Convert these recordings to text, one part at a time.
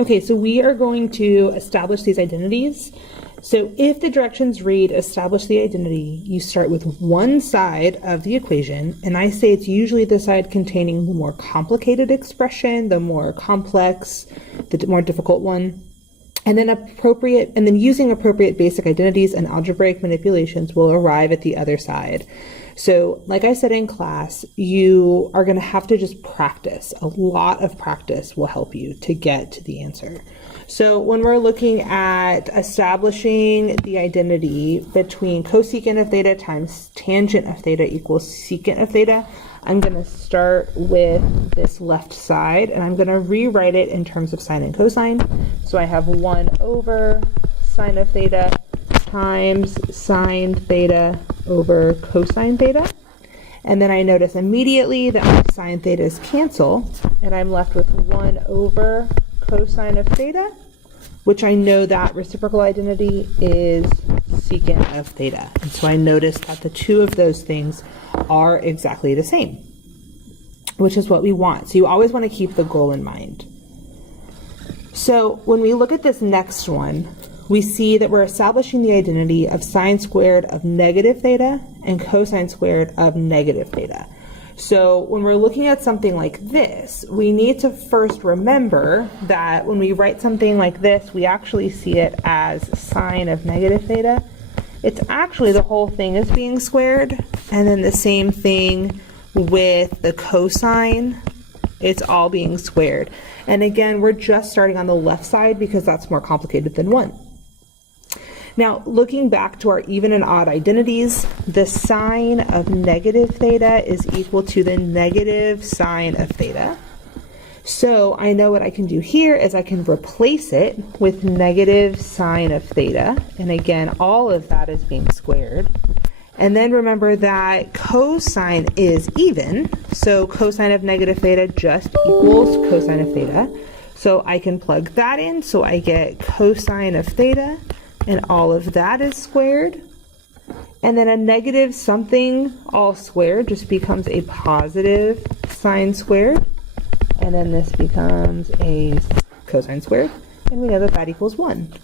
Okay, so we are going to establish these identities. So if the directions read establish the identity, you start with one side of the equation, and I say it's usually the side containing the more complicated expression, the more complex, the more difficult one. And then using appropriate basic identities and algebraic manipulations will arrive at the other side. So like I said in class, you are going to have to just practice. A lot of practice will help you to get to the answer. So when we're looking at establishing the identity between cosecant of theta times tangent of theta equals secant of theta, I'm going to start with this left side, and I'm going to rewrite it in terms of sine and cosine. So I have 1 over sine of theta times sine theta over cosine theta. And then I notice immediately that my sine thetas cancel, and I'm left with 1 over cosine of theta, which I know that reciprocal identity is secant of theta. And so I notice that the two of those things are exactly the same, which is what we want. So you always want to keep the goal in mind. So when we look at this next one, we see that we're establishing the identity of sine squared of negative theta and cosine squared of negative theta. So when we're looking at something like this, we need to first remember that when we write something like this, we actually see it as sine of negative theta. It's actually the whole thing is being squared, and then the same thing with the cosine, it's all being squared. And again, we're just starting on the left side because that's more complicated than 1. Now, looking back to our even and odd identities, the sine of negative theta is equal to the negative sine of theta. So I know what I can do here is I can replace it with negative sine of theta. And again, all of that is being squared. And then remember that cosine is even. So cosine of negative theta just equals cosine of theta. So I can plug that in. So I get cosine of theta. And all of that is squared. And then a negative something all squared just becomes a positive sine squared. And then this becomes a cosine squared. And we know that that equals 1.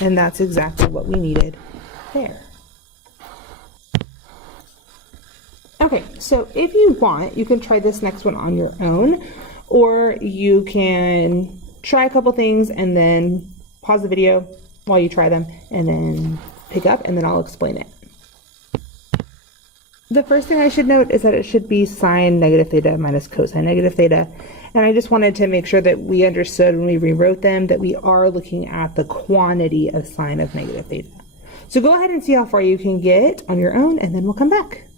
And that's exactly what we needed there. Okay, so if you want, you can try this next one on your own, or you can try a couple things and then pause the video while you try them and then pick up, and then I'll explain it. The first thing I should note is that it should be sine negative theta minus cosine negative theta. And I just wanted to make sure that we understood when we rewrote them that we are looking at the quantity of sine of negative theta. So go ahead and see how far you can get on your own, and then we'll come back.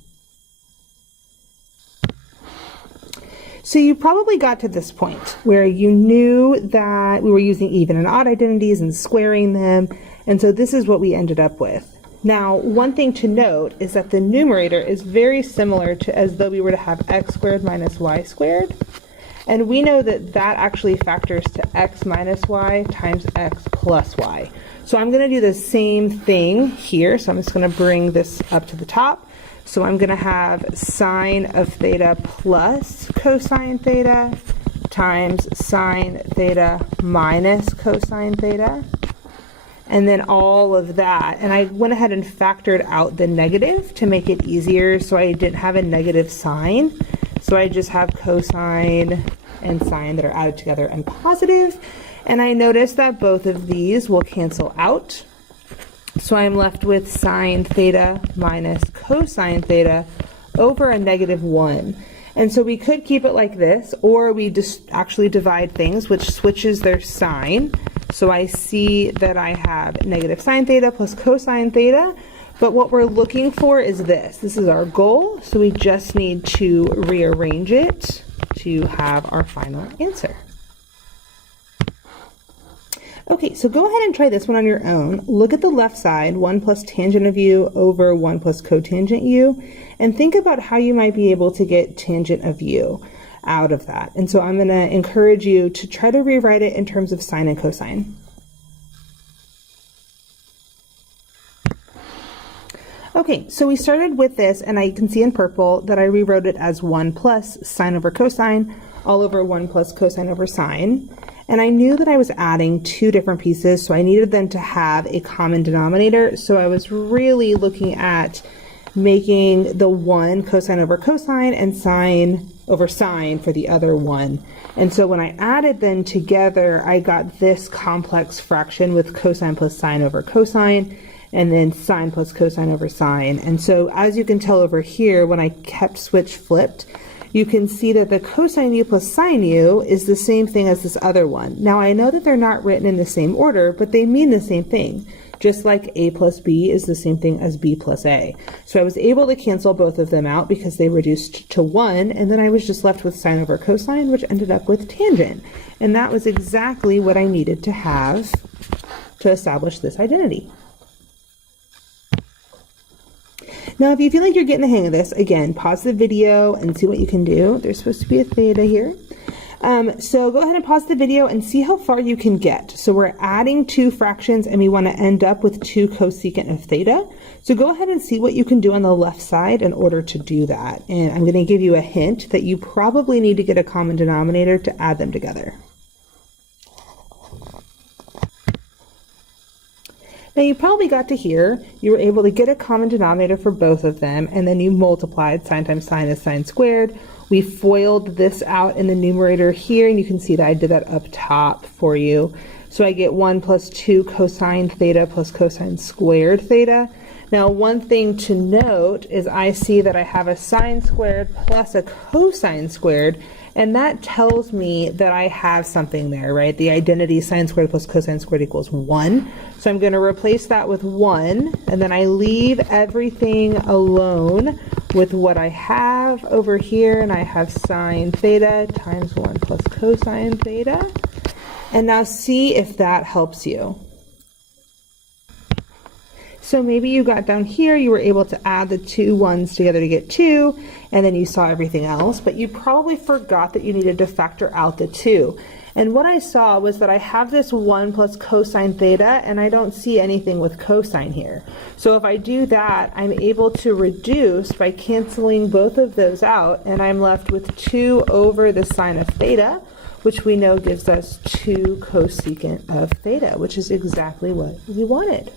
So you probably got to this point where you knew that we were using even and odd identities and squaring them, and so this is what we ended up with. Now, one thing to note is that the numerator is very similar to as though we were to have x squared minus y squared, and we know that that actually factors to x minus y times x plus y. So I'm going to do the same thing here, so I'm just going to bring this up to the top. So I'm going to have sine of theta plus cosine theta times sine theta minus cosine theta. And then all of that. And I went ahead and factored out the negative to make it easier so I didn't have a negative sign. So I just have cosine and sine that are added together and positive. And I noticed that both of these will cancel out. So I'm left with sine theta minus cosine theta over a negative 1. And so we could keep it like this, or we just actually divide things, which switches their sign. So I see that I have negative sine theta plus cosine theta, but what we're looking for is this. This is our goal, so we just need to rearrange it to have our final answer. Okay, so go ahead and try this one on your own. Look at the left side, 1 plus tangent of u over 1 plus cotangent u, and think about how you might be able to get tangent of u out of that. And so I'm going to encourage you to try to rewrite it in terms of sine and cosine. Okay, so we started with this, and I can see in purple that I rewrote it as 1 plus sine over cosine all over 1 plus cosine over sine. And I knew that I was adding two different pieces, so I needed them to have a common denominator. So I was really looking at making the one cosine over cosine and sine over sine for the other one. And so when I added them together, I got this complex fraction with cosine plus sine over cosine, and then sine plus cosine over sine. And so as you can tell over here, when I kept switch flipped, you can see that the cosine u plus sine u is the same thing as this other one. Now I know that they're not written in the same order, but they mean the same thing. Just like a plus b is the same thing as b plus a. So I was able to cancel both of them out because they reduced to 1, and then I was just left with sine over cosine, which ended up with tangent. And that was exactly what I needed to have to establish this identity. Now, if you feel like you're getting the hang of this, again, pause the video and see what you can do. There's supposed to be a theta here. So go ahead and pause the video and see how far you can get. So we're adding two fractions and we want to end up with 2 cosecant of theta. So go ahead and see what you can do on the left side in order to do that. And I'm going to give you a hint that you probably need to get a common denominator to add them together. Now you probably got to here, you were able to get a common denominator for both of them, and then you multiplied. Sine times sine is sine squared. We FOILed this out in the numerator here, and you can see that I did that up top for you. So I get 1 plus 2 cosine theta plus cosine squared theta. Now one thing to note is I see that I have a sine squared plus a cosine squared, and that tells me that I have something there, right? The identity sine squared plus cosine squared equals 1. So I'm going to replace that with 1, and then I leave everything alone with what I have over here, and I have sine theta times 1 plus cosine theta. And now see if that helps you. So maybe you got down here, you were able to add the two ones together to get 2, and then you saw everything else, but you probably forgot that you needed to factor out the 2. And what I saw was that I have this 1 plus cosine theta, and I don't see anything with cosine here. So if I do that, I'm able to reduce by canceling both of those out, and I'm left with 2 over the sine of theta, which we know gives us 2 cosecant of theta, which is exactly what we wanted.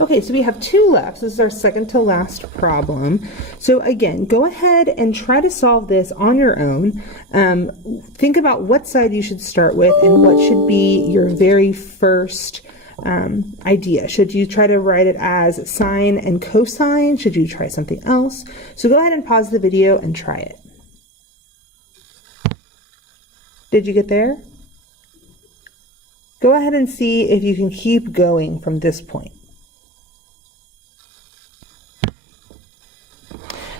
Okay, so we have 2 left. This is our second to last problem. So again, go ahead and try to solve this on your own. Think about what side you should start with and what should be your very first idea. Should you try to write it as sine and cosine? Should you try something else? So go ahead and pause the video and try it. Did you get there? Go ahead and see if you can keep going from this point.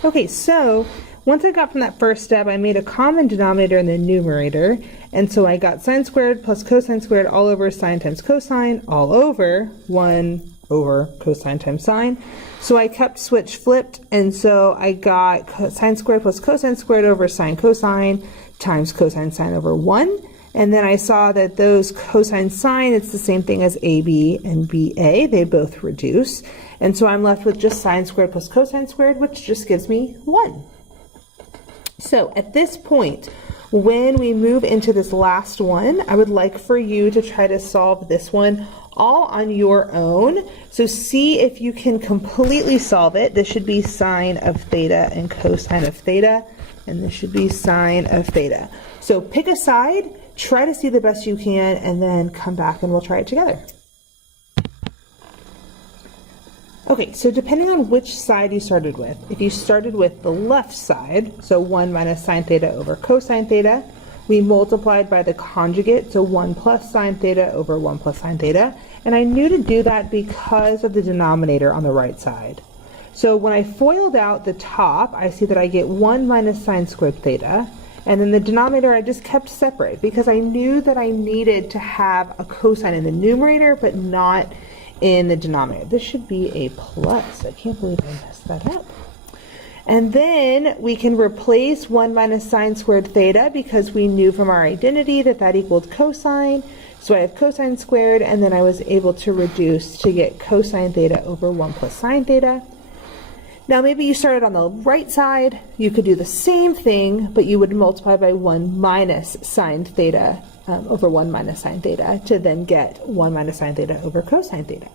Okay, so once I got from that first step, I made a common denominator in the numerator, and so I got sine squared plus cosine squared all over sine times cosine all over 1 over cosine times sine. So I kept switch flipped, and so I got sine squared plus cosine squared over sine cosine times cosine sine over 1. And then I saw that those cosine sine, it's the same thing as AB and BA. They both reduce. And so I'm left with just sine squared plus cosine squared, which just gives me 1. So at this point, when we move into this last one, I would like for you to try to solve this one all on your own. So see if you can completely solve it. This should be sine of theta and cosine of theta, and this should be sine of theta. So pick a side, try to see the best you can, and then come back and we'll try it together. Okay, so depending on which side you started with, if you started with the left side, so 1 minus sine theta over cosine theta, we multiplied by the conjugate, so 1 plus sine theta over 1 plus sine theta, and I knew to do that because of the denominator on the right side. So when I FOILed out the top, I see that I get 1 minus sine squared theta, and then the denominator I just kept separate because I knew that I needed to have a cosine in the numerator but not in the denominator. This should be a plus. I can't believe I messed that up. And then we can replace 1 minus sine squared theta because we knew from our identity that that equaled cosine. So I have cosine squared, and then I was able to reduce to get cosine theta over 1 plus sine theta. Now maybe you started on the right side, you could do the same thing, but you would multiply by 1 minus sine theta over 1 minus sine theta to then get 1 minus sine theta over cosine theta.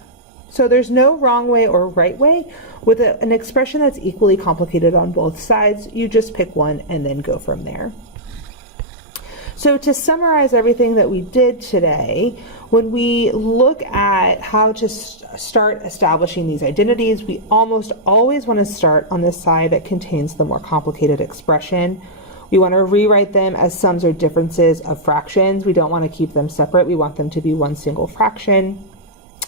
So there's no wrong way or right way. With an expression that's equally complicated on both sides, you just pick one and then go from there. So to summarize everything that we did today, when we look at how to start establishing these identities, we almost always want to start on the side that contains the more complicated expression. We want to rewrite them as sums or differences of fractions. We don't want to keep them separate. We want them to be one single fraction.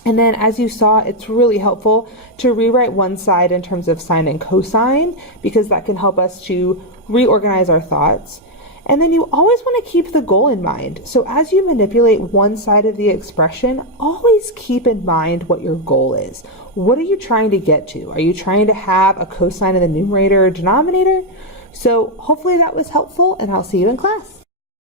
And then, as you saw, it's really helpful to rewrite one side in terms of sine and cosine, because that can help us to reorganize our thoughts. And then you always want to keep the goal in mind. So as you manipulate one side of the expression, always keep in mind what your goal is. What are you trying to get to? Are you trying to have a cosine in the numerator or denominator? So hopefully that was helpful, and I'll see you in class.